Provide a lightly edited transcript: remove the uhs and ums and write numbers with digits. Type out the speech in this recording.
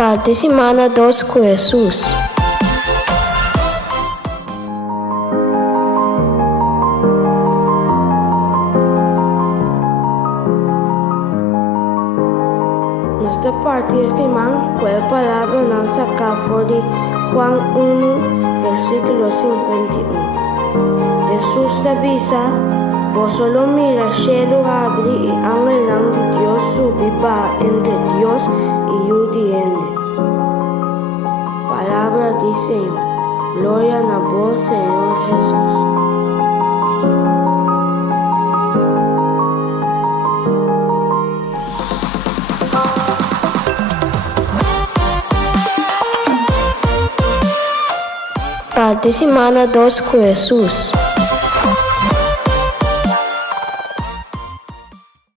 Parte semana 2 com Jesus. Nesta parte este man com a palavra não saca for de Juan 1, versículo 51. Jesus avisa, vos solo mira cielo abre y ángel de Dios sube va entre Dios y UDN. Palabra del Señor. Gloria a vos, Señor Jesús. Parte semana 2 com Jesus.